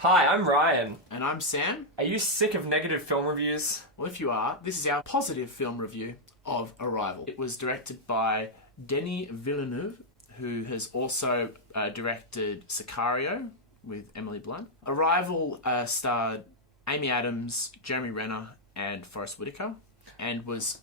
Hi, I'm Ryan. And I'm Sam. Are you sick of negative film reviews? Well, if you are, this is our positive film review of Arrival. It was directed by Denis Villeneuve, who has also directed Sicario with Emily Blunt. Arrival starred Amy Adams, Jeremy Renner, and Forest Whitaker, and was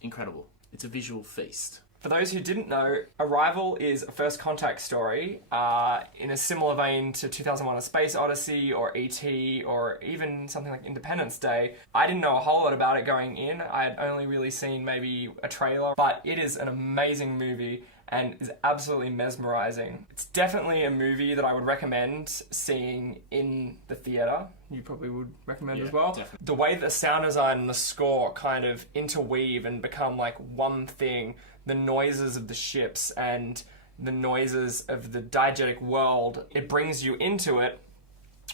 incredible. It's a visual feast. For those who didn't know, Arrival is a first contact story in a similar vein to 2001: A Space Odyssey or E.T. or even something like Independence Day. I didn't know a whole lot about it going in. I had only really seen maybe a trailer, but it is an amazing movie and is absolutely mesmerizing. It's definitely a movie that I would recommend seeing in the theatre. You probably would recommend as well. Definitely. The way the sound design and the score kind of interweave and become like one thing, the noises of the ships and the noises of the diegetic world, it brings you into it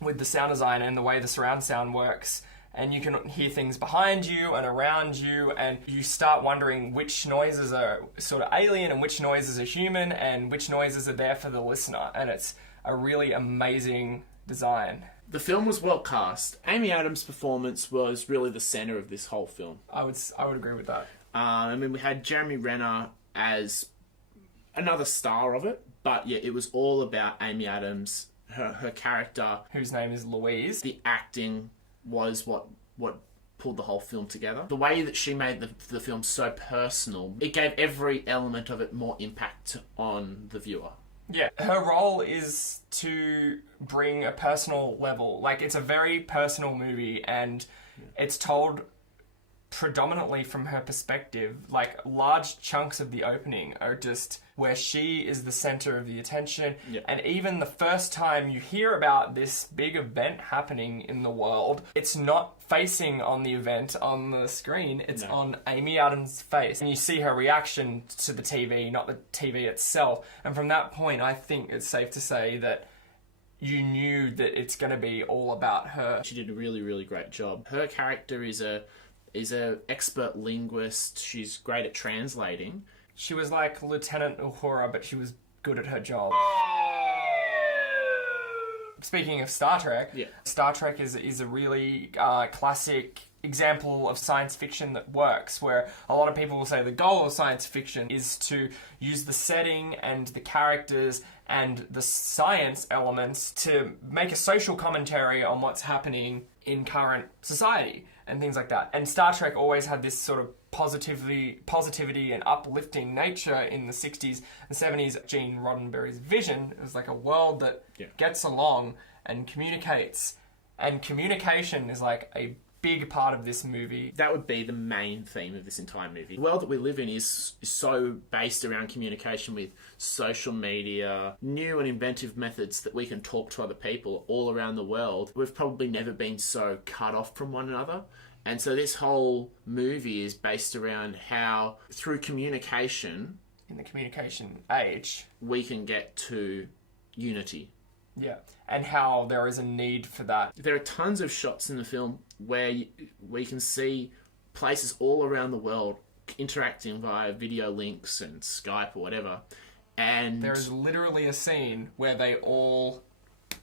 with the sound design and the way the surround sound works. And you can hear things behind you and around you, and you start wondering which noises are sort of alien and which noises are human and which noises are there for the listener. And it's a really amazing design. The film was well cast. Amy Adams' performance was really the centre of this whole film. I would agree with that. We had Jeremy Renner as another star of it, but yeah, it was all about Amy Adams, her character, whose name is Louise. The acting was what pulled the whole film together. The way that she made the film so personal, it gave every element of it more impact on the viewer. Yeah, her role is to bring a personal level. Like, it's a very personal movie, and it's told predominantly from her perspective. Like, large chunks of the opening are just where she is the center of the attention. Yep. And even the first time you hear about this big event happening in the world, it's not facing on the event on the screen, it's on Amy Adams' face. And you see her reaction to the TV, not the TV itself. And from that point, I think it's safe to say that you knew that it's going to be all about her. She did a really, really great job. Her character is a expert linguist. She's great at translating. She was like Lieutenant Uhura, but she was good at her job. Speaking of Star Trek, Star Trek is a really classic example of science fiction that works, where a lot of people will say the goal of science fiction is to use the setting and the characters and the science elements to make a social commentary on what's happening in current society and things like that. And Star Trek always had this sort of positivity and uplifting nature in the 60s and 70s. Gene Roddenberry's vision is like a world that gets along and communicates. And communication is like a big part of this movie. That would be the main theme of this entire movie. The world that we live in is so based around communication with social media, new and inventive methods that we can talk to other people all around the world. We've probably never been so cut off from one another. And so this whole movie is based around how, through communication, in the communication age, we can get to unity. Yeah, and how there is a need for that. There are tons of shots in the film where we can see places all around the world interacting via video links and Skype or whatever. And there is literally a scene where they all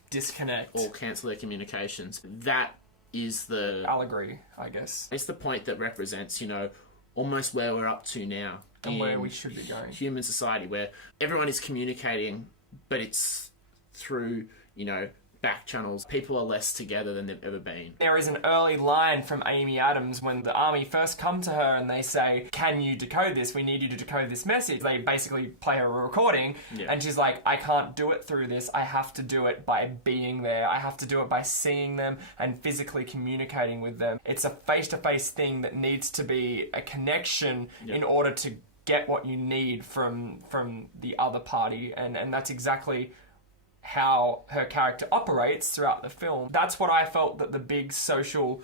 disconnect. All cancel their communications. That is the allegory, I guess. It's the point that represents, almost where we're up to now. And where we should be going. Human society, where everyone is communicating, but it's through, back channels. People are less together than they've ever been. There is an early line from Amy Adams when the army first come to her and they say, "Can you decode this? We need you to decode this message." They basically play her a recording, and she's like, "I can't do it through this. I have to do it by being there. I have to do it by seeing them and physically communicating with them." It's a face-to-face thing that needs to be a connection in order to get what you need from the other party, and that's exactly how her character operates throughout the film. That's what I felt that the big social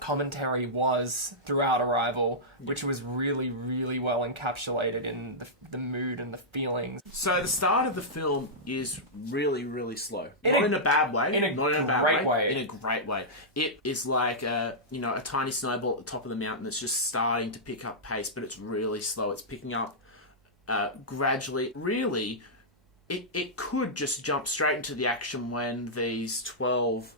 commentary was throughout Arrival, which was really, really well encapsulated in the mood and the feelings. So the start of the film is really, really slow. Not in a bad way. In a great way. It is like a tiny snowball at the top of the mountain that's just starting to pick up pace, but it's really slow. It's picking up gradually. Really, it could just jump straight into the action when these 12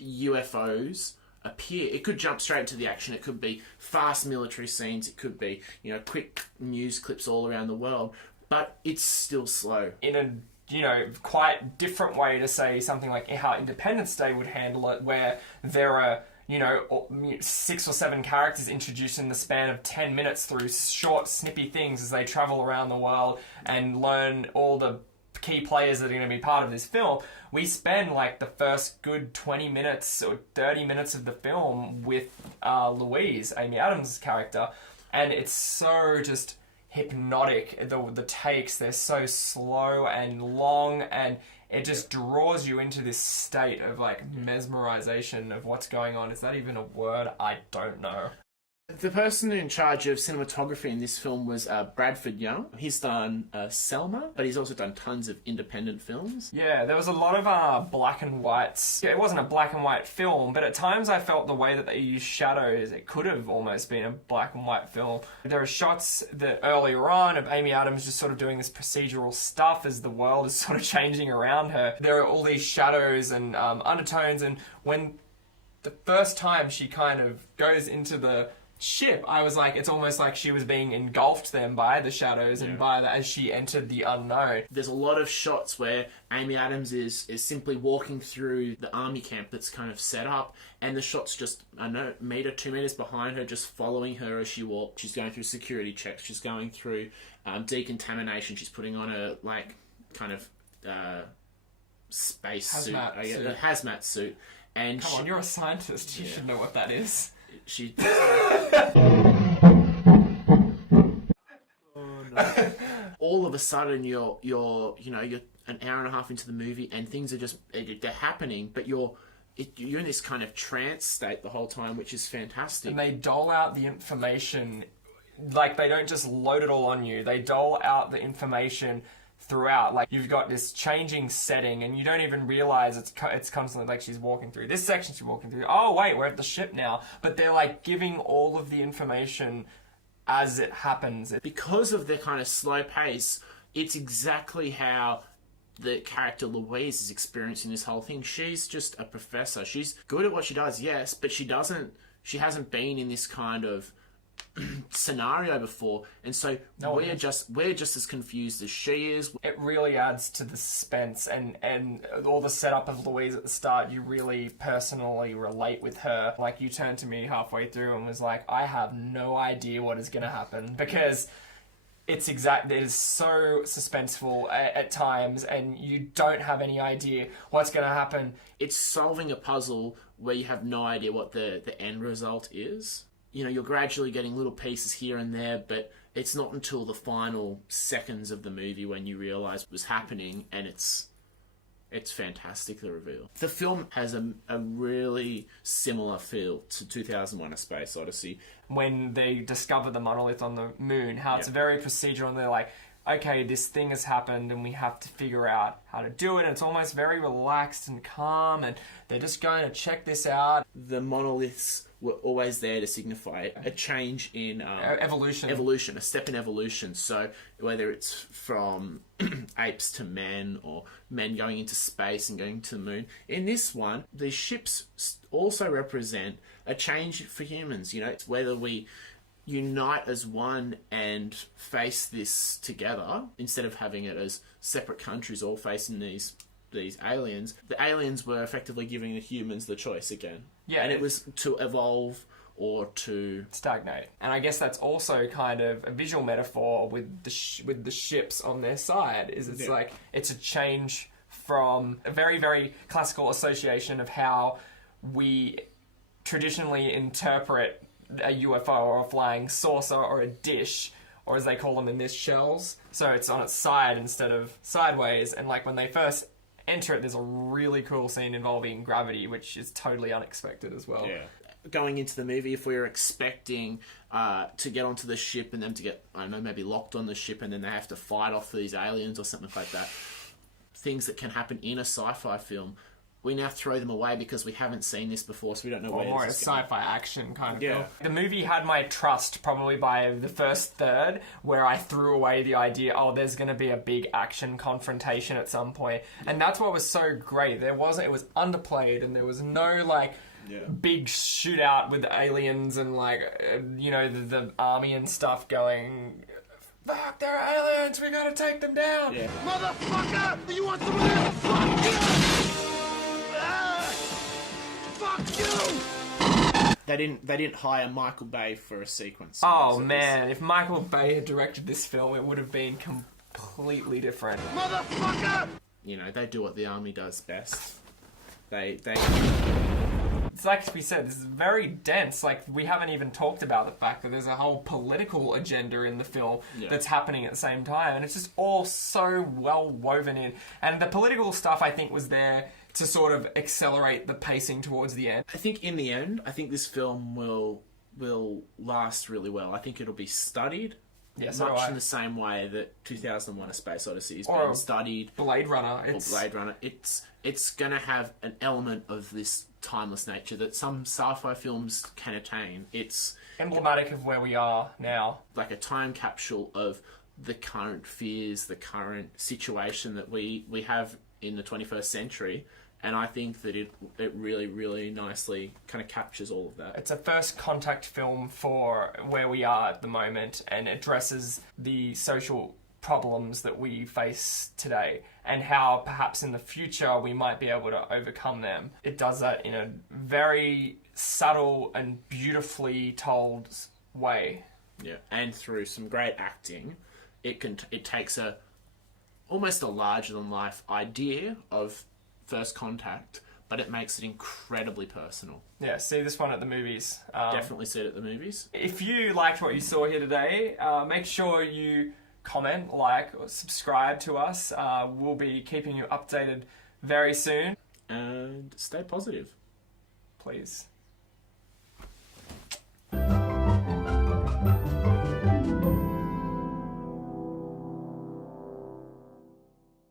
UFOs appear. It could jump straight into the action. It could be fast military scenes. It could be, quick news clips all around the world. But it's still slow. In a quite different way to say something like how Independence Day would handle it, where there are 6 or 7 characters introduced in the span of 10 minutes through short, snippy things as they travel around the world and learn all the key players that are going to be part of this film. We spend like the first good 20 minutes or 30 minutes of the film with Louise, Amy Adams' character, and it's so just hypnotic. The takes, they're so slow and long, and it just draws you into this state of like mesmerization of what's going on. Is that even a word? I don't know. The person in charge of cinematography in this film was Bradford Young. He's done Selma, but he's also done tons of independent films. Yeah, there was a lot of black and whites. Yeah, it wasn't a black and white film, but at times I felt the way that they used shadows, it could have almost been a black and white film. There are shots that earlier on of Amy Adams just sort of doing this procedural stuff as the world is sort of changing around her. There are all these shadows and undertones, and when the first time she kind of goes into the ship, I was like, it's almost like she was being engulfed then by the shadows and as she entered the unknown. There's a lot of shots where Amy Adams is simply walking through the army camp that's kind of set up, and the shot's just a meter, 2 meters behind her, just following her as she walks. She's going through security checks. She's going through decontamination. She's putting on a space suit, a hazmat suit. And Come on, you're a scientist. You should know what that is. She all of a sudden you're an hour and a half into the movie and things are just they're happening, but you're in this kind of trance state the whole time, which is fantastic. And they dole out the information, like they don't just load it all on you. They dole out the information throughout. Like, you've got this changing setting and you don't even realize it's constantly like she's walking through this section, she's walking through, oh wait, we're at the ship now. But they're like giving all of the information as it happens. Because of the kind of slow pace, it's exactly how the character Louise is experiencing this whole thing. She's just a professor. She's good at what she does, yes, but she hasn't been in this kind of scenario before, and so we're just as confused as she is. It really adds to the suspense and all the setup of Louise at the start. You really personally relate with her. Like, you turned to me halfway through and was like, I have no idea what is going to happen, because it is so suspenseful at times and you don't have any idea what's going to happen. It's solving a puzzle where you have no idea what the end result is. You're gradually getting little pieces here and there, but it's not until the final seconds of the movie when you realise what was happening, and it's fantastic, the reveal. The film has a really similar feel to 2001: A Space Odyssey. When they discover the monolith on the moon, how it's very procedural, and they're like, okay, this thing has happened and we have to figure out how to do it, and it's almost very relaxed and calm, and they're just going to check this out. The monoliths were always there to signify a change in evolution, a step in evolution. So whether it's from apes to men, or men going into space and going to the moon, in this one, the ships also represent a change for humans. It's whether we unite as one and face this together instead of having it as separate countries all facing these aliens. The aliens were effectively giving the humans the choice again. Yeah, and it was to evolve or to stagnate. And I guess that's also kind of a visual metaphor with the ships on their side. Like, it's a change from a very, very classical association of how we traditionally interpret a UFO or a flying saucer or a dish, or as they call them in this, shells. So it's on its side instead of sideways. And like, when they first enter it, there's a really cool scene involving gravity, which is totally unexpected as well. Yeah. Going into the movie, if we were expecting to get onto the ship and them to get, I don't know, maybe locked on the ship and then they have to fight off these aliens or something like that, things that can happen in a sci-fi film, we now throw them away because we haven't seen this before, so we don't know where Or a this is going. sci-fi action kind of Yeah. film. The movie had my trust probably by the first third, where I threw away the idea, oh, there's going to be a big action confrontation at some point. And that's what was so great. It was underplayed, and there was no, like, big shootout with aliens and, like, the army and stuff going, fuck, they're aliens, we gotta take them down. Yeah. Motherfucker! You want some of this? Fuck you! Ah! Fuck you! They didn't hire Michael Bay for a sequence. Oh, So man, if Michael Bay had directed this film, it would have been completely different. Motherfucker! they do what the army does best. They It's like we said, this is very dense. Like, we haven't even talked about the fact that there's a whole political agenda in the film that's happening at the same time. And it's just all so well woven in. And the political stuff, I think, was there to sort of accelerate the pacing towards the end. I think in the end, this film will last really well. I think it'll be studied. Yeah, so much in the same way that 2001: A Space Odyssey is Or being studied. Blade Runner. Or Blade Runner. It's going to have an element of this timeless nature that some sci-fi films can attain. It's emblematic of where we are now. like a time capsule of the current fears, the current situation that we have in the 21st century. And I think that it really, really nicely kind of captures all of that. It's a first contact film for where we are at the moment, and addresses the social problems that we face today and how perhaps in the future we might be able to overcome them. It does that in a very subtle and beautifully told way. Yeah, and through some great acting, it takes almost a larger than life idea of first contact, but it makes it incredibly personal. Yeah, see this one at the movies. Definitely see it at the movies. If you liked what you saw here today, make sure you comment, like, or subscribe to us. We'll be keeping you updated very soon. And stay positive. Please.